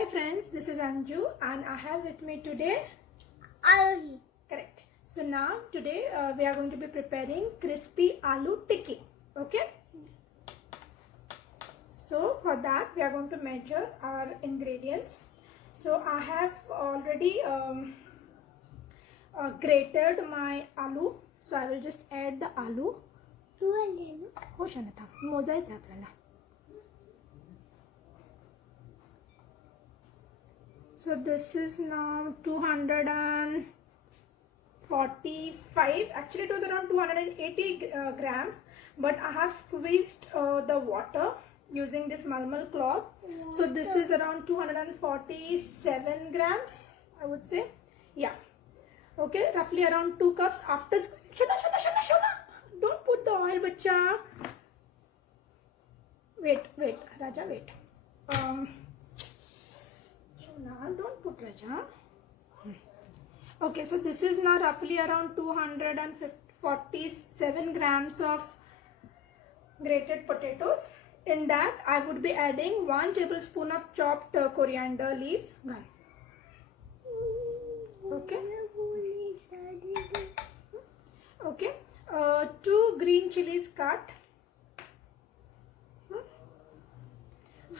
Hi friends, this is Anju and I have with me today Aloo. Correct. So now today we are going to be preparing crispy aloo tikki. Okay. So for that we are going to measure our ingredients. So I have already grated my aloo. So I will just add the aloo. हो शनता मोजायचं आपल्याला. So this is now 245. Actually it was around 280 grams, but I have squeezed the water using this malmal cloth. So this is around 247 grams, I would say. Yeah. Okay, roughly around 2 cups after. Shona. Don't put the oil, bacha. Wait, Raja, wait. Don't put Raja. Okay, so this is now roughly around 247 grams of grated potatoes. In that, I would be adding 1 tablespoon of chopped coriander leaves. Okay. Okay. 2 green chilies cut.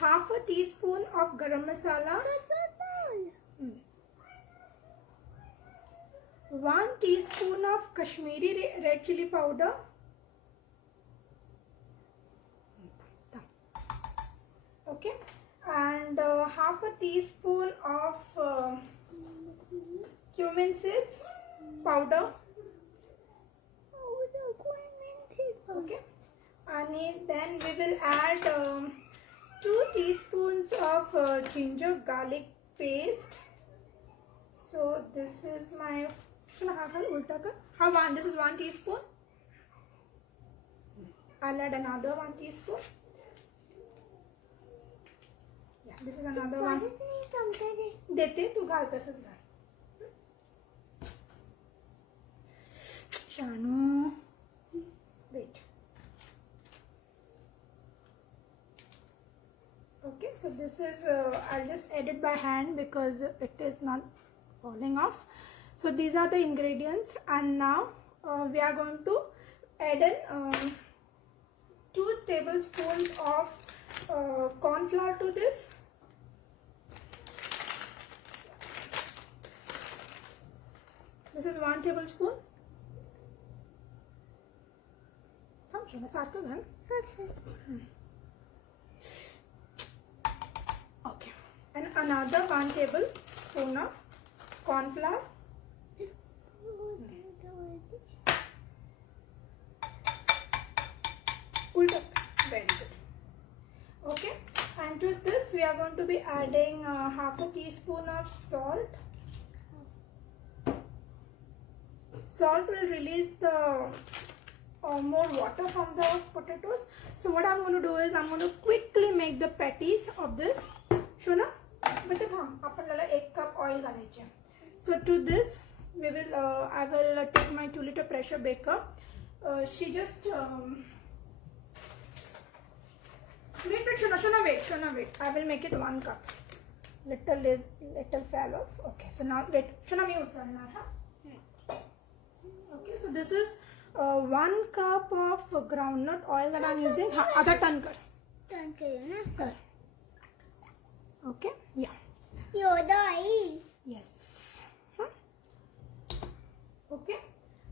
Half a teaspoon of garam masala. 1 teaspoon of Kashmiri red chili powder. Okay, and half a teaspoon of cumin seeds powder. Okay, and then we will add 2 teaspoons of ginger garlic paste. So this is my this is 1 teaspoon. I'll add another 1 teaspoon. Yeah, this is another one. Dete tu ghal tasas ghal. Shanu. Wait. Okay, so this is I'll just add it by hand because it is not falling off. So these are the ingredients, and now we are going to add in 2 tablespoons of corn flour to this. This is 1 tablespoon. Okay, and another 1 tablespoon of corn flour. Very good. Okay, and to this we are going to be adding half a teaspoon of salt. Salt will release the more water from the potatoes. So what I'm going to do is I'm going to quickly make the patties of this. Shona, apnala 1 cup oil galache. So to this we will I will take my 2-liter pressure baker. She just wait, Shona, wait. I will make it 1 cup. Little fell off. Okay, so now wait. Shona, mute. Okay, so this is 1 cup of groundnut oil that I'm using. Other ton kar. Okay, yeah. Yes. Okay,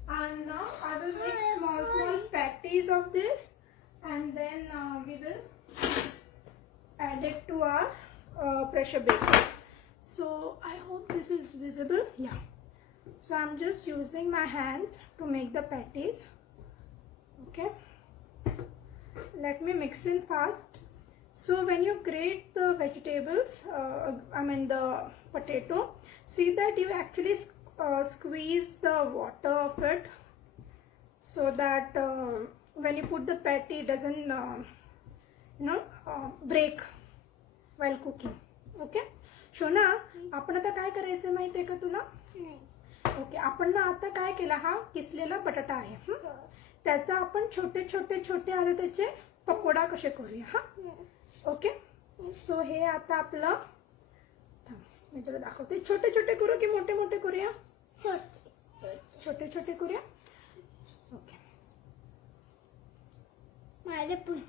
and now I will make small patties of this, and then we will add it to our pressure baker. So I hope this is visible. Yeah. So I'm just using my hands to make the patties. Okay. Let me mix in fast. So when you grate the vegetables, the potato, see that you actually squeeze the water of it, so that when you put the patty, it doesn't break while cooking. Okay. Shona, आपण आता काय करायचं माहिती आहे का तुला? Okay, आपण ना आता काय केला, हा किसलेला बटाटा आहे, त्याचा आपण छोटे आता त्याचे पकोडा कसे करूया. हा ओके, सो हे आता आपलं मी तुला दाखवते. छोटे छोटे करू की मोठे मोठे करूया? छोटे छोटे करूया. ओके. माझे पण.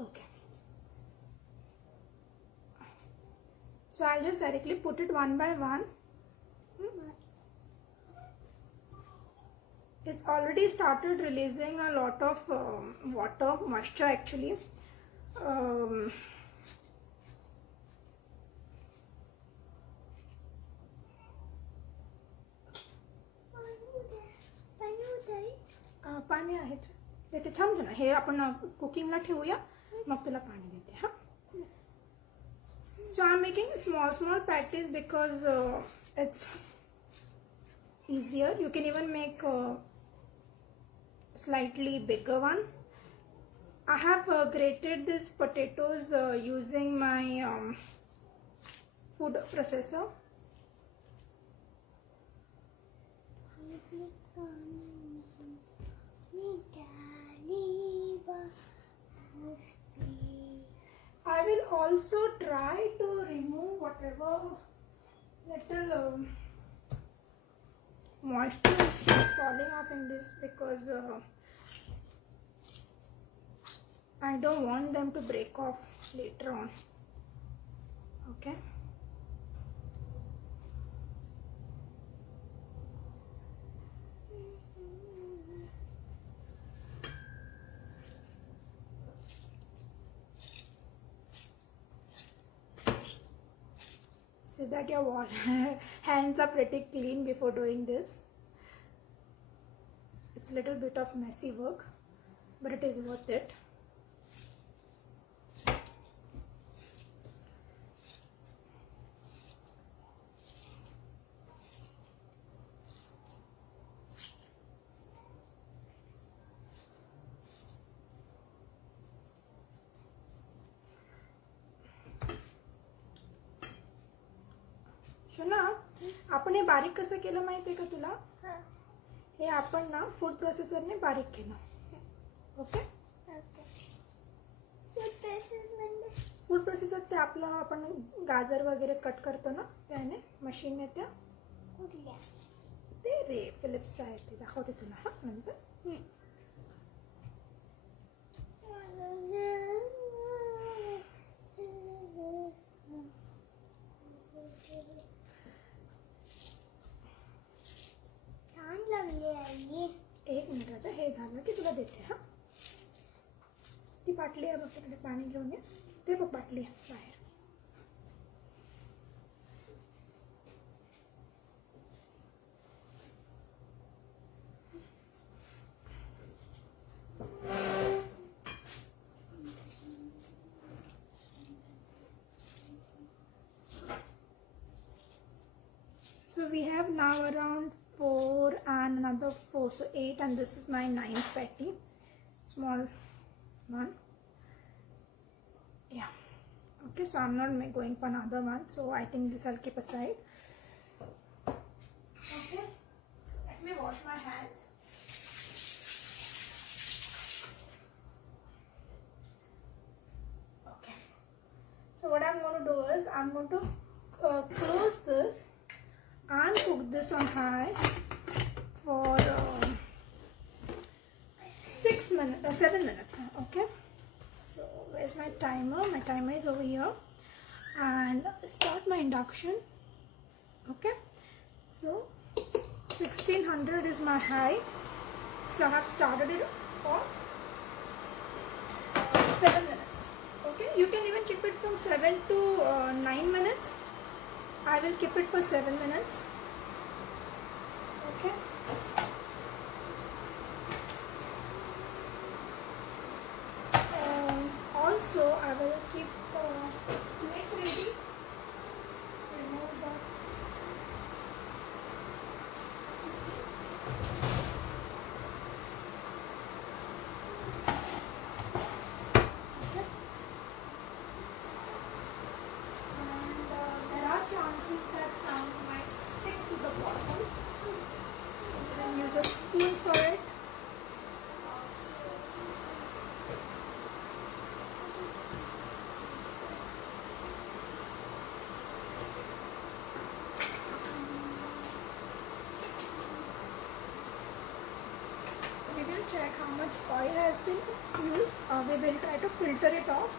Okay. So I'll just directly put it one by one. It's already started releasing a lot of water, moisture actually. पाणी आहे ते थांब ना. हे आपण कुकिंगला ठेवूया, मग तुला पाणी देते. हा. So I'm making small patties because it's easier. You can even make slightly bigger one. I have grated these potatoes using my food processor. I will also try to remove whatever little moisture is falling off in this because I don't want them to break off later on. Okay. See that your hands are pretty clean before doing this. It's a little bit of messy work, but it is worth it. ना आपण हे बारीक कसं केलं माहिती आहे का तुला? हे आपण ना फूड प्रोसेसरने बारीक केलं. ओके. फूड प्रोसेसर ते आपलं आपण गाजर वगैरे कट करतो ना, त्याने मशीन येते. ते रे फिलिप्सचं आहे, ते दाखवते तुला हा नंतर. एक मिनिट आता हे झालं की तुला देते. हा. ती बाटली आहे बघ तिकडे, पाणी घेऊन ये. ते बघ बाटली आहे बाहेर. So we have now around 4 and another 4, so 8, and this is my 9th patty, small one. Yeah. Okay, so I'm not going for another one, so I think this I'll keep aside. Okay, so let me wash my hands. Okay, so what I'm going to do is I'm going to close this and cook this on high for 7 minutes. Okay, so where's my timer? My timer is over here, and start my induction. Okay, so 1600 is my high, so I have started it for 7 minutes. Okay, you can even keep it from 7 to 9 minutes. I will keep it for 7 minutes. Okay. Also, I will keep the plate ready. Remove the chances that some might stick to the bottom, so we will check how much oil has been used. We will try to filter it off.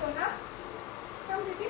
Shona, come baby.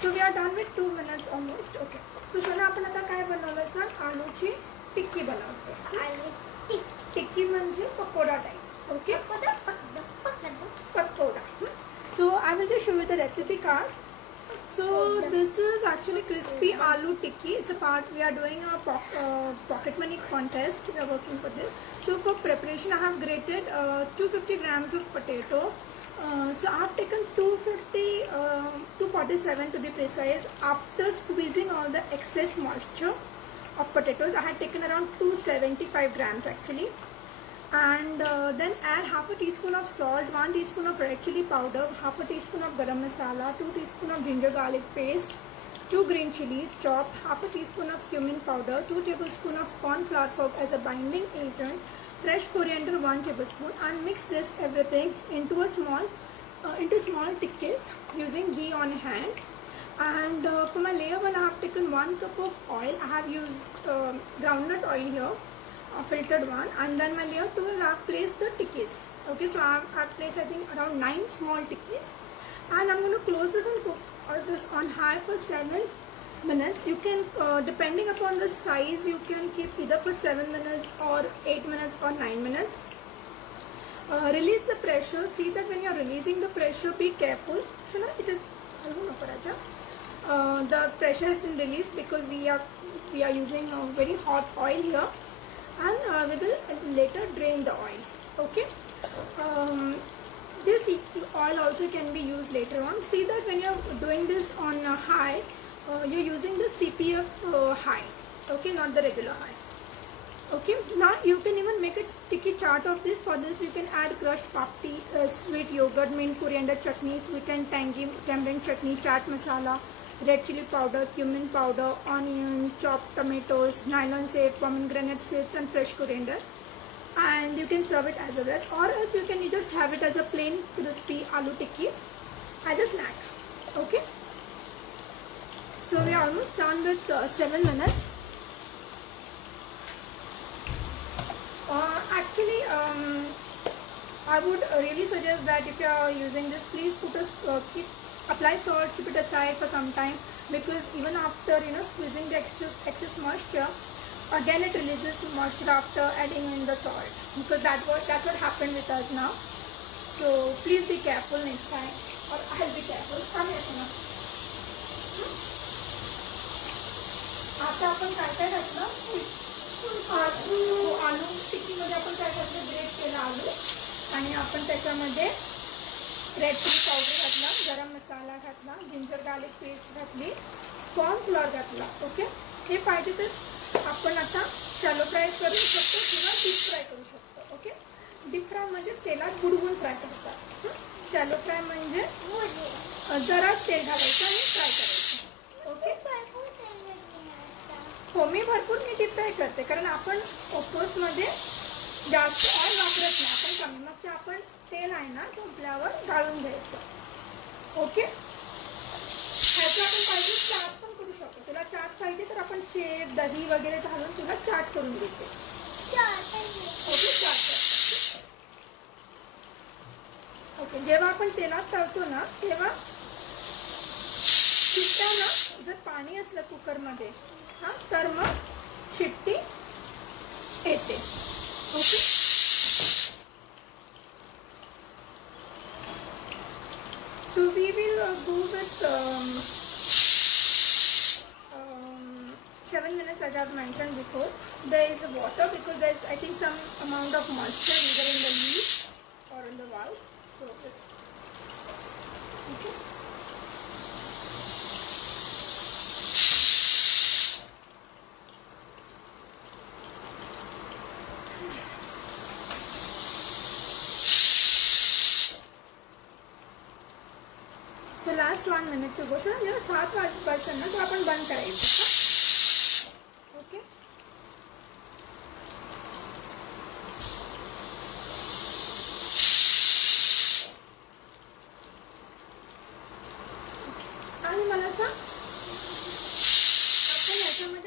So we are done with 2 minutes almost. Okay. So Shona, आपण आता काय बनवलं सांग? आलूची टिक्की बनवतो. आलू टिक्की म्हणजे pakora type. Okay? Pakoda. So I will just show you the recipe card. So this is actually crispy aloo tikki. It's a part we are doing a pocket money contest. We are working for this. So for preparation, I have grated 250 grams of potato. So I have taken 247 to be precise. After squeezing all the excess moisture of potatoes, I had taken around 275 grams actually. And then add half a teaspoon of salt, 1 teaspoon of red chili powder, half a teaspoon of garam masala, 2 teaspoon of ginger garlic paste, 2 green chilies chopped, half a teaspoon of cumin powder, 2 tablespoons of corn flour as a binding agent, fresh coriander 1 tablespoon, and mix this everything into small tikkis using ghee on hand. And for my layer 1, I have taken 1 cup of oil. I have used groundnut oil here, filtered one, and then my layer 2 I have placed the tikkis. Okay, so I have placed I think around 9 small tikkis, and I'm going to close this and cook this on high for 7 minutes. You can depending upon the size, you can keep either for 7 minutes or 8 minutes or 9 minutes. Release the pressure. See that when you are releasing the pressure, be careful. Shana, it is the pressure has been released because we are using a very hot oil here, and we will later drain the oil. Okay. This oil also can be used later on. See that when you are doing this on high, you are using the CPF high. Okay, not the regular high. Okay, now you can even make a tikki chaat of this. For this you can add crushed papdi, sweet yogurt, mint coriander chutney, sweet and tangy tamarind chutney, chaat masala, red chili powder, cumin powder, onion, chopped tomatoes, nylon safe, pomegranate seeds, and fresh coriander. And you can serve it as a rest, or else you can just have it as a plain crispy aloo tikki as a snack. Okay, so we are almost done with 7 minutes. Actually, I would really suggest that if you are using this, please apply salt, keep it aside for some time, because even after squeezing the excess moisture, again it releases moisture after adding in the salt, because that's what happened with us now. So please be careful next time, or I'll be careful. Come here, Sona. आता आपण काय घातलं? आलू टिक्की मध्ये आपण काय घातलं? Great केला आलू, आणि आपण त्याच्यामध्ये रेड चिली पावडर घातला, गरम मसाला घातला, जिंजर गार्लिक पेस्ट घातली, कॉर्न फ्लोअर घातला. ओके, हे पाहिजे तर आपण आता शॅलो फ्राय करू शकतो किंवा डीप फ्राय करू शकतो. ओके, डीप फ्राय म्हणजे तेलात बुडवून फ्राय करतात. शॅलो फ्राय म्हणजे जरा तेल घालायचं आणि फ्राय करायचं. ओके, हो, मी भरपूर डीप फ्राय करते, कारण आपण ओपोस मध्ये जास्त ऑइल वापरत नाही, आपण कमी. मग ते आपण तेल आहे ना संपल्यावर घालून घ्यायचं. ओके, ह्याचं आपण पाहिजे चाट पण करू शकतो. तुला चाट पाहिजे तर आपण शेव दही वगैरे घालून तुला चाट करून देते. ओके, चाट. ओके, जेव्हा आपण तेलात तळतो ना, तेव्हा शिट्ट्याना जर पाणी असलं कुकरमध्ये तर मग शिट्टी येते. Okay, so we will go with 7 minutes as I have mentioned before. There is water because there is I think some amount of moisture either in the leaf or in the valve. So okay. So last 1 minute to go. जेव्हा 7 वाजपासून ना तो आपण बंद करायचं. Okay. आणि मला सांग,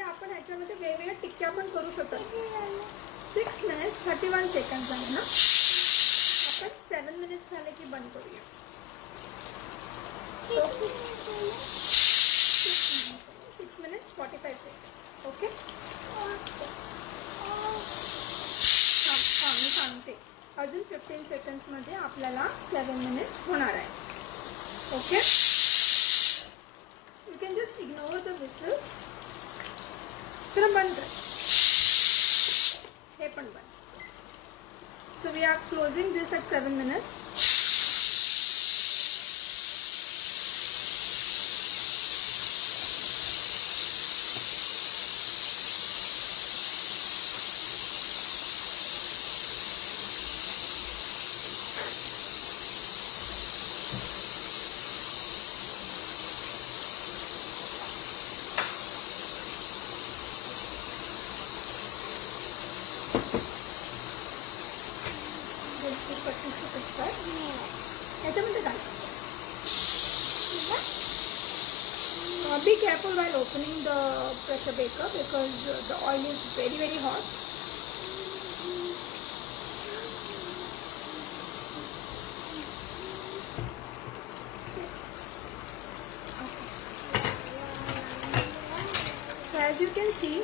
आपण ह्याच्यामध्ये वेगवेगळ्या टिक्क्या पण करू शकतो. 6 minutes 31 seconds आहे ना. आपण 7 minutes झाले की बंद करूया. 6 minutes 45 seconds. ओके. मी सांगते अजून 15 seconds मध्ये आपल्याला 7 minutes होणार आहे. Okay. You can just ignore the whistles. तर बंद कर. हे पण बंद. So we are closing this at 7 minutes. Be careful while opening the pressure baker because the oil is very hot. So as you can see,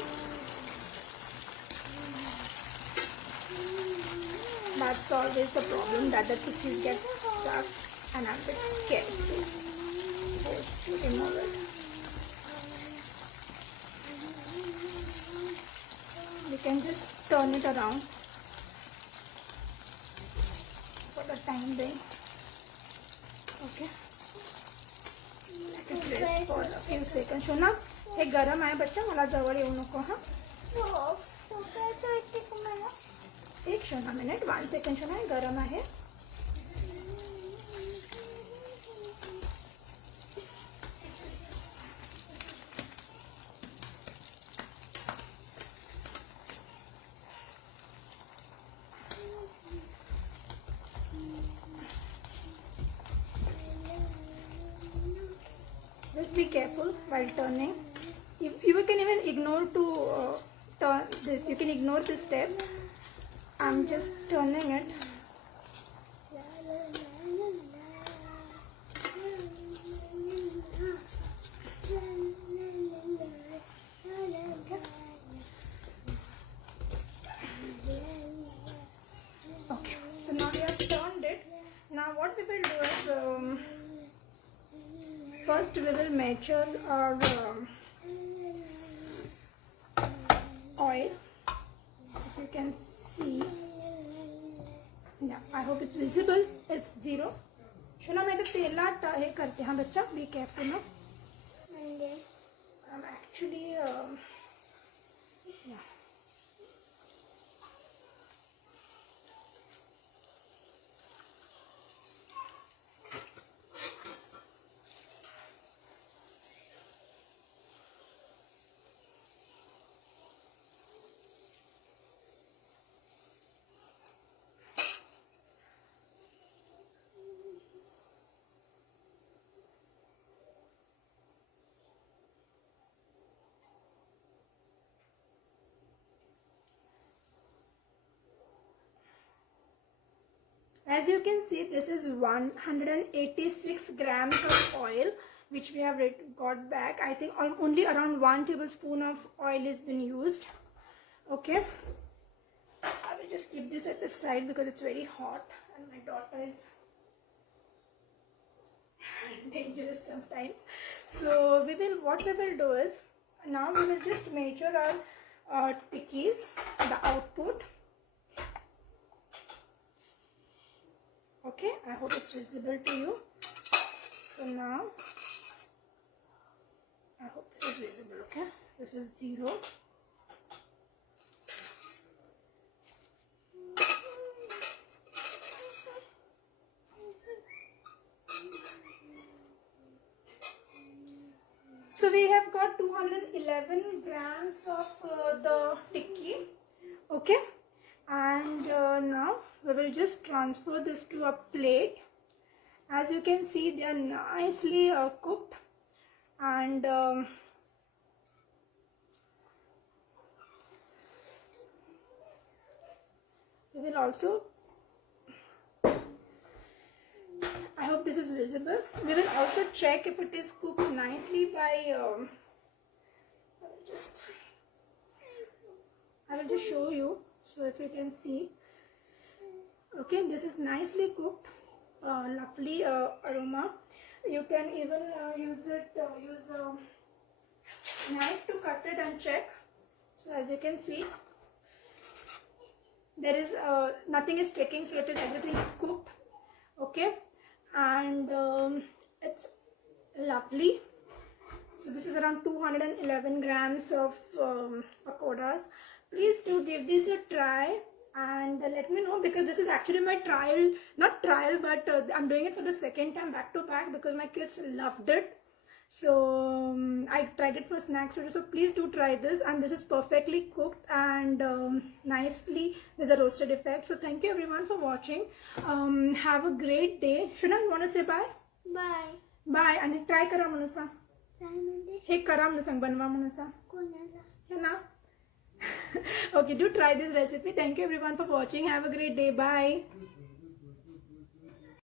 that's always the problem, that the tikkis get stuck and I'm a bit scared to remove it. We can just turn it around for the time being. Okay. Let it rest for a few seconds. Shona, हे गरम आहे बच्चा, मला जवळ येऊ नको. हा. एक शोना मिनिट 1 second. शोना, हे गरम आहे. Just be careful while turning. You can even ignore to turn this. You can ignore this step. I'm just turning it. Okay. So now we have turned it. Now what we will do is first we will measure our oil. If you can see, yeah, I hope it's visible. It's 0. Shona, मैं तो तेला हे करते हैं बच्चा. Be careful, no? I'm actually yeah. As you can see, this is 186 grams of oil which we have got back. I think only around 1 tablespoon of oil has been used. Okay, I will just keep this at the side because it's very hot and my daughter is dangerous sometimes. So what we will do is, now we will just measure our tikkis, the output. Okay, I hope it's visible to you. So now I hope this is visible. Okay, this is 0. So we have got 211 grams of the tikki. Okay, and now we will just transfer this to a plate. As you can see, they are nicely cooked, and we will also, I hope this is visible, we will also check if it is cooked nicely by I will just show you, so if you can see. Okay, this is nicely cooked, lovely aroma. You can even use a knife to cut it and check. So as you can see, there is nothing is sticking, so it is, everything is cooked. Okay, and it's lovely. So this is around 211 grams of pakoras. Please do give this a try and let me know, because this is actually my trial, not trial, but I'm doing it for the second time back to back because my kids loved it. So I tried it for snacks today, so please do try this. And this is perfectly cooked and nicely, there's a roasted effect. So thank you everyone for watching. Have a great day. Shouldn't want to say bye? Bye. Bye. And try kara manusa. Hey kara manusang banwa manusa. है ना? Okay, do try this recipe. Thank you everyone for watching. Have a great day. Bye.